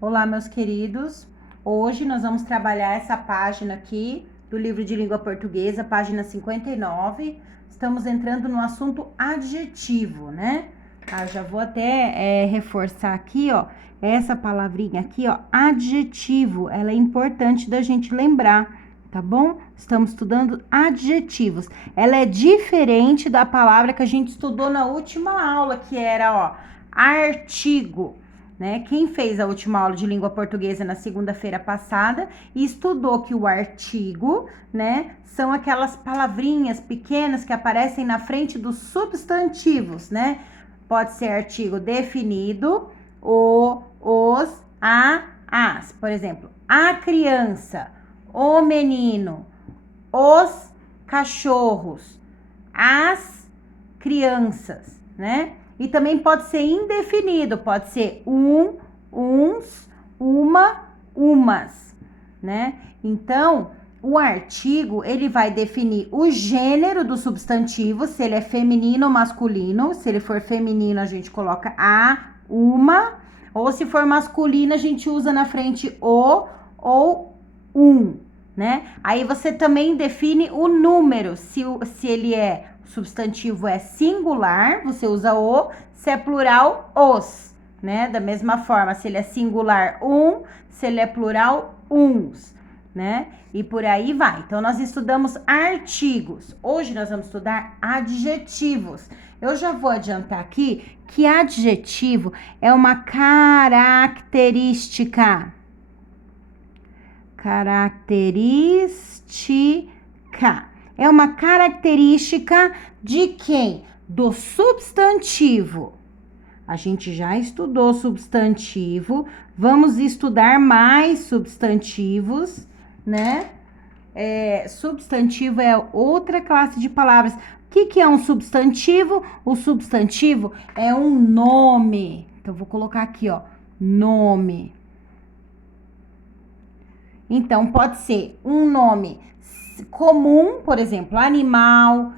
Olá, meus queridos. Hoje nós vamos trabalhar essa página aqui do livro de língua portuguesa, página 59. Estamos entrando no assunto adjetivo, né? Já vou até reforçar aqui, ó, essa palavrinha aqui, ó, adjetivo. Ela é importante da gente lembrar, tá bom? Estamos estudando adjetivos. Ela é diferente da palavra que a gente estudou na última aula, que era, ó, artigo. Né? Quem fez a última aula de língua portuguesa na segunda-feira passada e estudou que o artigo, né, são aquelas palavrinhas pequenas que aparecem na frente dos substantivos, né? Pode ser artigo definido, o, os, as. Por exemplo, a criança, o menino, os cachorros, as crianças, né? E também pode ser indefinido, pode ser uns, uma, umas, né? Então, o artigo, ele vai definir o gênero do substantivo, se ele é feminino ou masculino. Se ele for feminino, a gente coloca a, uma, ou se for masculino, a gente usa na frente o ou um, né? Aí você também define o número, se ele é substantivo é singular, você usa o, se é plural, os, né? Da mesma forma, se ele é singular, se ele é plural, uns, né? E por aí vai. Então, nós estudamos artigos. Hoje nós vamos estudar adjetivos. Eu já vou adiantar aqui que adjetivo é uma característica. Característica. É uma característica de quem? Do substantivo. A gente já estudou substantivo, vamos estudar mais substantivos, né? Substantivo é outra classe de palavras. O que é um substantivo? O substantivo é um nome. Então, vou colocar aqui, ó, nome. Então, pode ser um nome comum, por exemplo, animal,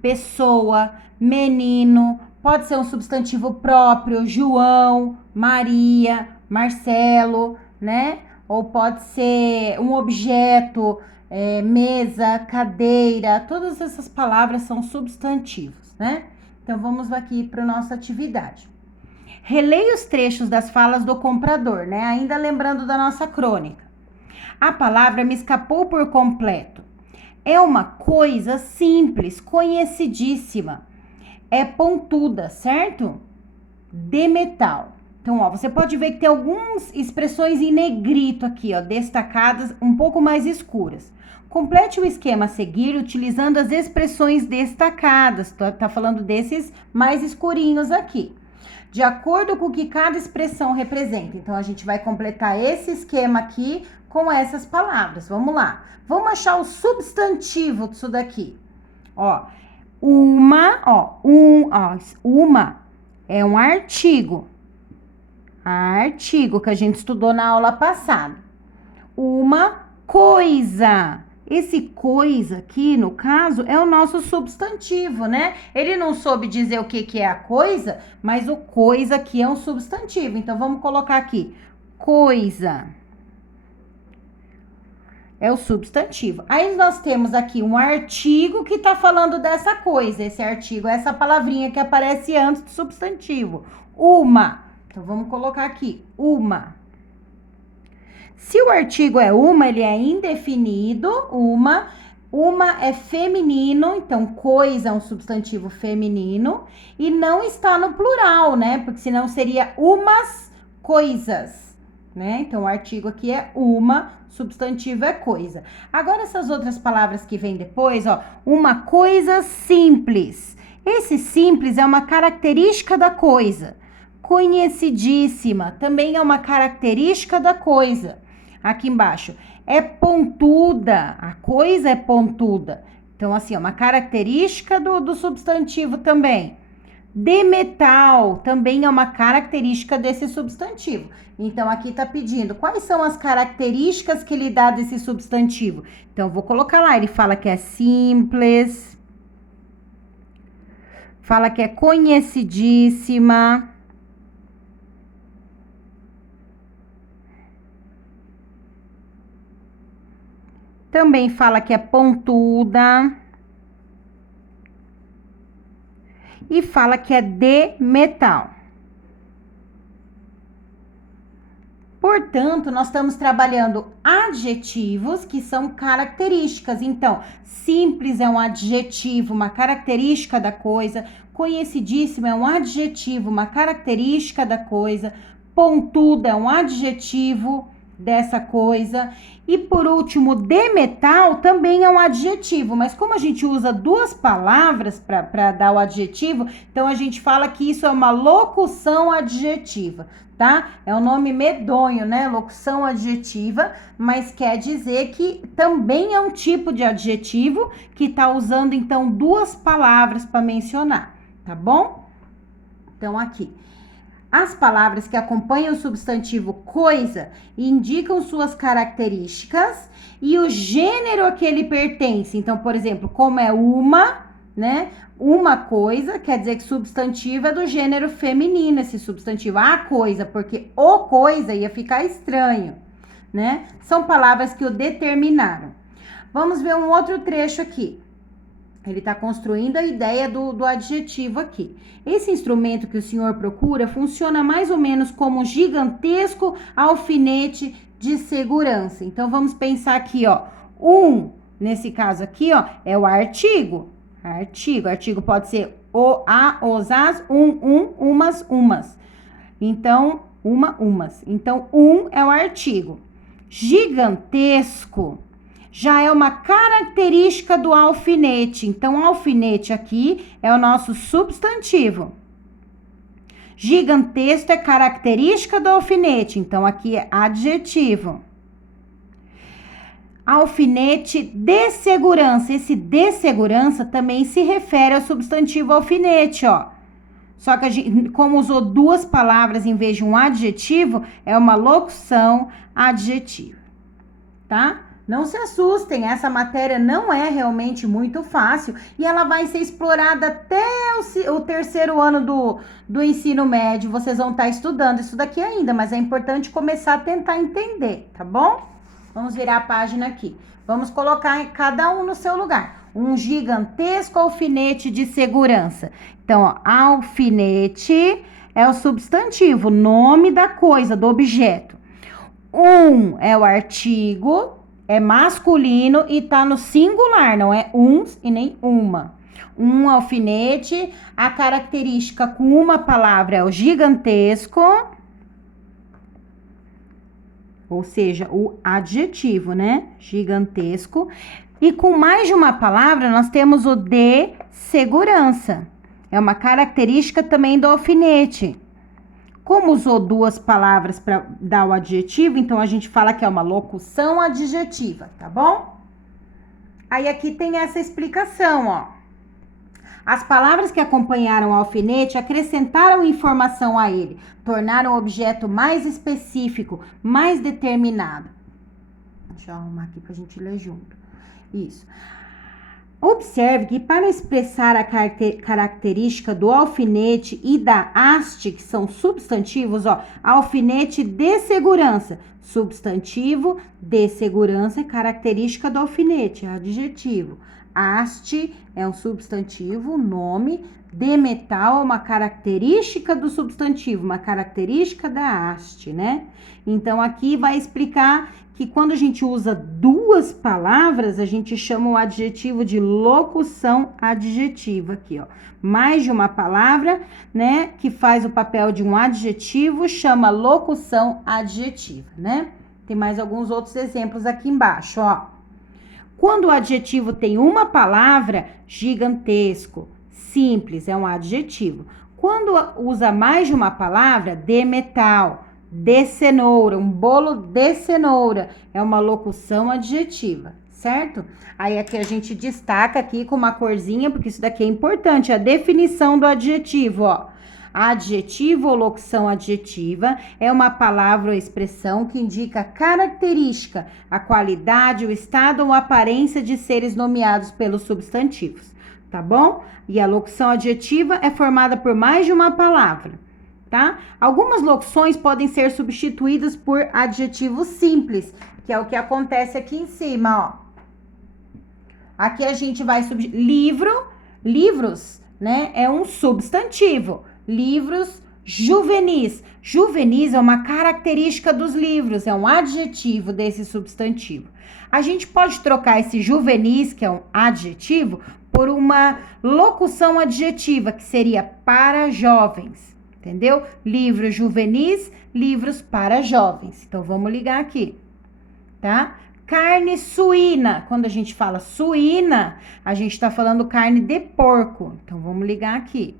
pessoa, menino, pode ser um substantivo próprio, João, Maria, Marcelo, né? Ou pode ser um objeto, mesa, cadeira, todas essas palavras são substantivos, né? Então, vamos aqui para a nossa atividade. Releia os trechos das falas do comprador, né? Ainda lembrando da nossa crônica. A palavra me escapou por completo. É uma coisa simples, conhecidíssima. É pontuda, certo? De metal. Então, ó, você pode ver que tem algumas expressões em negrito aqui, ó, destacadas, um pouco mais escuras. Complete o esquema a seguir utilizando as expressões destacadas. Tá falando desses mais escurinhos aqui. De acordo com o que cada expressão representa. Então, a gente vai completar esse esquema aqui com essas palavras. Vamos lá. Vamos achar o substantivo disso daqui. Ó, uma é um artigo. Artigo que a gente estudou na aula passada. Uma coisa. Esse coisa aqui, no caso, é o nosso substantivo, né? Ele não soube dizer o que é a coisa, mas o coisa aqui é um substantivo. Então, vamos colocar aqui. Coisa. É o substantivo. Aí, nós temos aqui um artigo que tá falando dessa coisa. Esse artigo é essa palavrinha que aparece antes do substantivo. Uma. Então, vamos colocar aqui. Uma. Se o artigo é uma, ele é indefinido, uma é feminino, então coisa é um substantivo feminino, e não está no plural, né? Porque senão seria umas coisas, né? Então o artigo aqui é uma, substantivo é coisa. Agora essas outras palavras que vêm depois, ó, uma coisa simples. Esse simples é uma característica da coisa. Conhecidíssima, também é uma característica da coisa. Aqui embaixo, é pontuda, a coisa é pontuda. Então, assim, é uma característica do substantivo também. De metal, também é uma característica desse substantivo. Então, aqui tá pedindo quais são as características que ele dá desse substantivo. Então, vou colocar lá, ele fala que é simples, fala que é conhecidíssima, Também fala que é pontuda. E fala que é de metal. Portanto, nós estamos trabalhando adjetivos que são características. Então, simples é um adjetivo, uma característica da coisa. Conhecidíssimo é um adjetivo, uma característica da coisa. Pontuda é um adjetivo dessa coisa. E por último, de metal também é um adjetivo, mas como a gente usa duas palavras para dar o adjetivo, então a gente fala que isso é uma locução adjetiva, tá? É um nome medonho, né? Locução adjetiva, mas quer dizer que também é um tipo de adjetivo que tá usando então duas palavras para mencionar, tá bom? Então aqui. As palavras que acompanham o substantivo coisa indicam suas características e o gênero a que ele pertence. Então, por exemplo, como é uma, né? Uma coisa, quer dizer que substantivo é do gênero feminino, esse substantivo. A coisa, porque o coisa ia ficar estranho, né? São palavras que o determinaram. Vamos ver um outro trecho aqui. Ele está construindo a ideia do adjetivo aqui. Esse instrumento que o senhor procura funciona mais ou menos como um gigantesco alfinete de segurança. Então, vamos pensar aqui, ó. Nesse caso aqui, ó, é o artigo. Artigo pode ser o, a, os, as, umas, umas. Então, umas. Então, é o artigo. Gigantesco já é uma característica do alfinete. Então, alfinete aqui é o nosso substantivo. Gigantesco é característica do alfinete. Então, aqui é adjetivo. Alfinete de segurança. Esse de segurança também se refere ao substantivo alfinete, ó. Só que a gente, como usou duas palavras em vez de um adjetivo, é uma locução adjetiva, tá? Não se assustem, essa matéria não é realmente muito fácil e ela vai ser explorada até o terceiro ano do ensino médio. Vocês vão estar estudando isso daqui ainda, mas é importante começar a tentar entender, tá bom? Vamos virar a página aqui. Vamos colocar cada um no seu lugar. Um gigantesco alfinete de segurança. Então, ó, alfinete é o substantivo, nome da coisa, do objeto. É o artigo, é masculino e tá no singular, não é uns e nem uma. Um alfinete, a característica com uma palavra é o gigantesco, ou seja, o adjetivo, né? Gigantesco. E com mais de uma palavra, nós temos o de segurança. É uma característica também do alfinete. Como usou duas palavras para dar o adjetivo, então a gente fala que é uma locução adjetiva, tá bom? Aí aqui tem essa explicação, ó. As palavras que acompanharam o alfinete acrescentaram informação a ele, tornaram o objeto mais específico, mais determinado. Deixa eu arrumar aqui pra gente ler junto. Isso. Observe que para expressar a característica do alfinete e da haste, que são substantivos, ó, alfinete de segurança, substantivo de segurança é característica do alfinete, é adjetivo. Haste é um substantivo, nome, de metal é uma característica do substantivo, uma característica da haste, né? Então, aqui vai explicar que quando a gente usa duas palavras, a gente chama o adjetivo de locução adjetiva aqui, ó. Mais de uma palavra, né, que faz o papel de um adjetivo, chama locução adjetiva, né? Tem mais alguns outros exemplos aqui embaixo, ó. Quando o adjetivo tem uma palavra, gigantesco, simples, é um adjetivo. Quando usa mais de uma palavra, de metal, de cenoura, um bolo de cenoura, é uma locução adjetiva, certo? Aí aqui a gente destaca aqui com uma corzinha, porque isso daqui é importante, a definição do adjetivo, ó. Adjetivo ou locução adjetiva é uma palavra ou expressão que indica característica, a qualidade, o estado ou aparência de seres nomeados pelos substantivos, tá bom? E a locução adjetiva é formada por mais de uma palavra, tá? Algumas locuções podem ser substituídas por adjetivos simples, que é o que acontece aqui em cima, ó. Aqui a gente vai livros, né? É um substantivo. Livros juvenis. Juvenis é uma característica dos livros, é um adjetivo desse substantivo. A gente pode trocar esse juvenis, que é um adjetivo, por uma locução adjetiva, que seria para jovens, entendeu? Livros juvenis, livros para jovens. Então, vamos ligar aqui, tá? Carne suína. Quando a gente fala suína, a gente tá falando carne de porco. Então, vamos ligar aqui.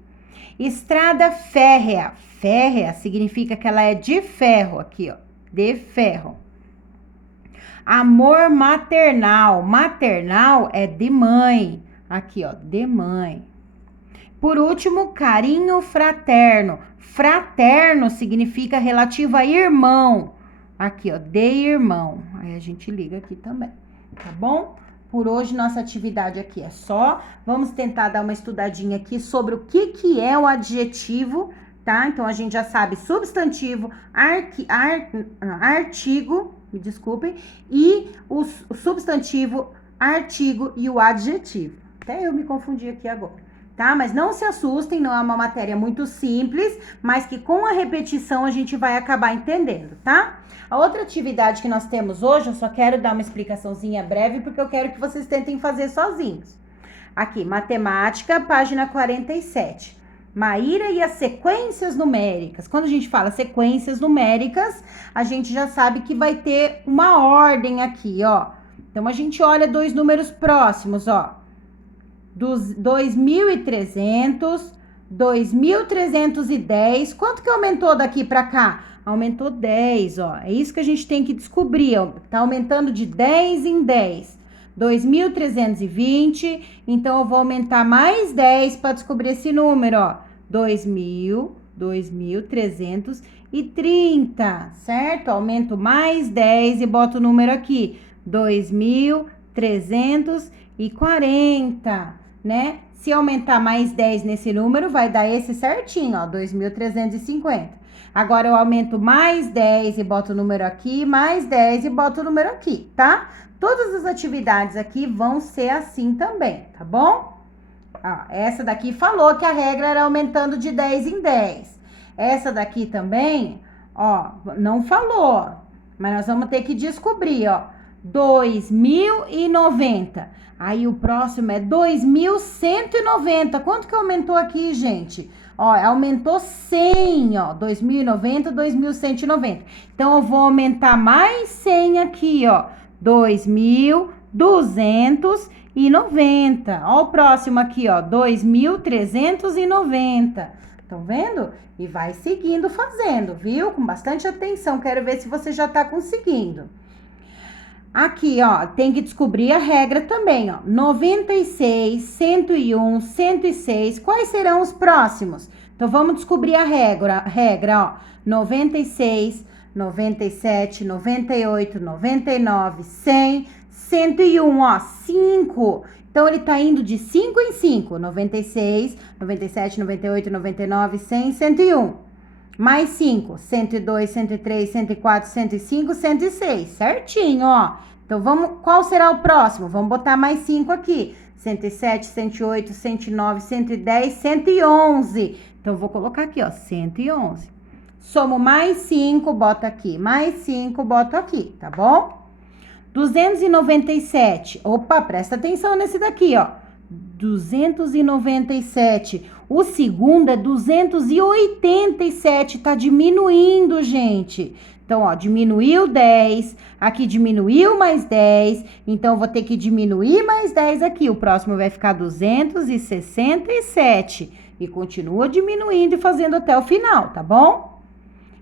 Estrada férrea. Férrea significa que ela é de ferro, aqui, ó, de ferro. Amor maternal. Maternal é de mãe. Aqui, ó, de mãe. Por último, carinho fraterno. Fraterno significa relativo a irmão. Aqui, ó, de irmão. Aí a gente liga aqui também, tá bom? Por hoje, nossa atividade aqui é só. Vamos tentar dar uma estudadinha aqui sobre o que é o adjetivo, tá? Então, a gente já sabe substantivo, artigo, me desculpem, e o substantivo, artigo e o adjetivo. Até eu me confundi aqui agora, tá? Mas não se assustem, não é uma matéria muito simples, mas que com a repetição a gente vai acabar entendendo, tá? A outra atividade que nós temos hoje, eu só quero dar uma explicaçãozinha breve, porque eu quero que vocês tentem fazer sozinhos. Aqui, matemática, página 47. Maíra e as sequências numéricas. Quando a gente fala sequências numéricas, a gente já sabe que vai ter uma ordem aqui, ó. Então, a gente olha dois números próximos, ó. Dos 2.300, 2.310. Quanto que aumentou daqui para cá? Aumentou 10, ó. É isso que a gente tem que descobrir, ó. Tá aumentando de 10 em 10. 2.320, então eu vou aumentar mais 10 para descobrir esse número, ó. 2.330, certo? Aumento mais 10 e boto o número aqui. 2.340, né? Se aumentar mais 10 nesse número, vai dar esse certinho, ó, 2.350. Agora eu aumento mais 10 e boto o número aqui, mais 10 e boto o número aqui, tá? Todas as atividades aqui vão ser assim também, tá bom? Ó, essa daqui falou que a regra era aumentando de 10 em 10. Essa daqui também, ó, não falou, mas nós vamos ter que descobrir, ó. 2.090. Aí o próximo é 2.190. Quanto que aumentou aqui, gente? Ó, aumentou 100, ó. 2.090, 2.190. Então, eu vou aumentar mais 100 aqui, ó. 2.290. Ó, o próximo aqui, ó. 2.390. Estão vendo? E vai seguindo fazendo, viu? Com bastante atenção. Quero ver se você já tá conseguindo. Aqui, ó, tem que descobrir a regra também, ó. 96, 101, 106. Quais serão os próximos? Então, vamos descobrir a regra, ó. 96, 97, 98, 99, 100, 101, ó. 5. Então, ele tá indo de 5 em 5. 96, 97, 98, 99, 100, 101. Mais 5, 102, 103, 104, 105, 106, certinho, ó. Então, qual será o próximo? Vamos botar mais 5 aqui. 107, 108, 109, 110, 111. Então, vou colocar aqui, ó, 111. Somo mais 5, boto aqui. Mais 5, boto aqui, tá bom? 297. Opa, presta atenção nesse daqui, ó. 297. O segundo é 287, tá diminuindo, gente. Então, ó, diminuiu 10, aqui diminuiu mais 10, então eu vou ter que diminuir mais 10 aqui. O próximo vai ficar 267 e continua diminuindo e fazendo até o final, tá bom?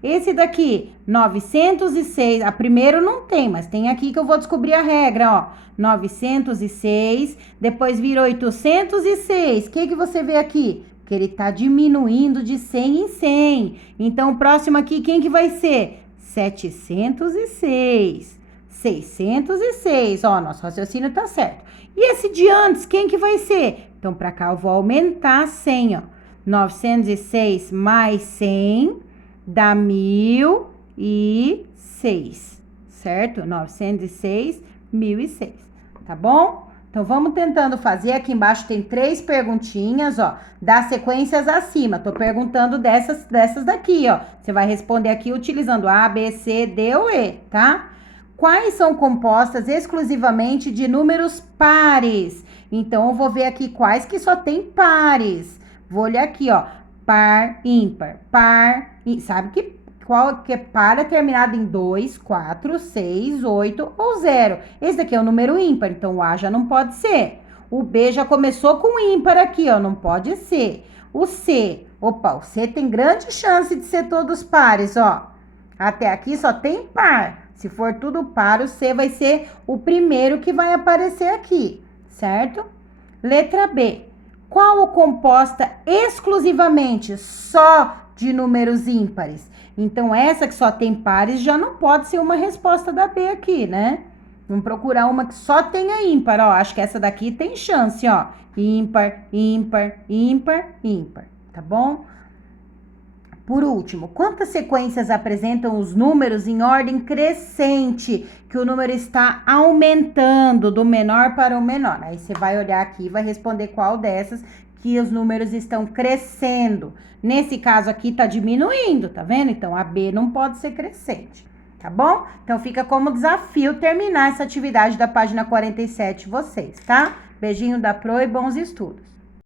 Esse daqui, 906, a primeiro não tem, mas tem aqui que eu vou descobrir a regra, ó. 906, depois vira 806. O que você vê aqui? Que ele tá diminuindo de 100 em 100. Então, o próximo aqui, quem que vai ser? 706. 606. Ó, nosso raciocínio tá certo. E esse de antes, quem que vai ser? Então, pra cá eu vou aumentar 100, ó. 906 mais 100 dá 1.006, certo? 906, 1.006, tá bom? Então, vamos tentando fazer. Aqui embaixo tem 3 perguntinhas, ó, das sequências acima. Tô perguntando dessas daqui, ó. Você vai responder aqui utilizando A, B, C, D ou E, tá? Quais são compostas exclusivamente de números pares? Então, eu vou ver aqui quais que só tem pares. Vou olhar aqui, ó. Par, ímpar, par, sabe qual que é par é terminado em 2, 4, 6, 8 ou 0. Esse daqui é o número ímpar, então o A já não pode ser. O B já começou com ímpar aqui, ó, não pode ser. O C, opa, o C tem grande chance de ser todos pares, ó. Até aqui só tem par. Se for tudo par, o C vai ser o primeiro que vai aparecer aqui, certo? Letra B. Qual composta exclusivamente só de números ímpares? Então, essa que só tem pares já não pode ser uma resposta da B aqui, né? Vamos procurar uma que só tenha ímpar, ó. Acho que essa daqui tem chance, ó. Ímpar, ímpar, ímpar, ímpar, tá bom? Por último, quantas sequências apresentam os números em ordem crescente, que o número está aumentando do menor para o menor? Aí você vai olhar aqui e vai responder qual dessas que os números estão crescendo. Nesse caso aqui tá diminuindo, tá vendo? Então a B não pode ser crescente, tá bom? Então fica como desafio terminar essa atividade da página 47 vocês, tá? Beijinho da Pro e bons estudos.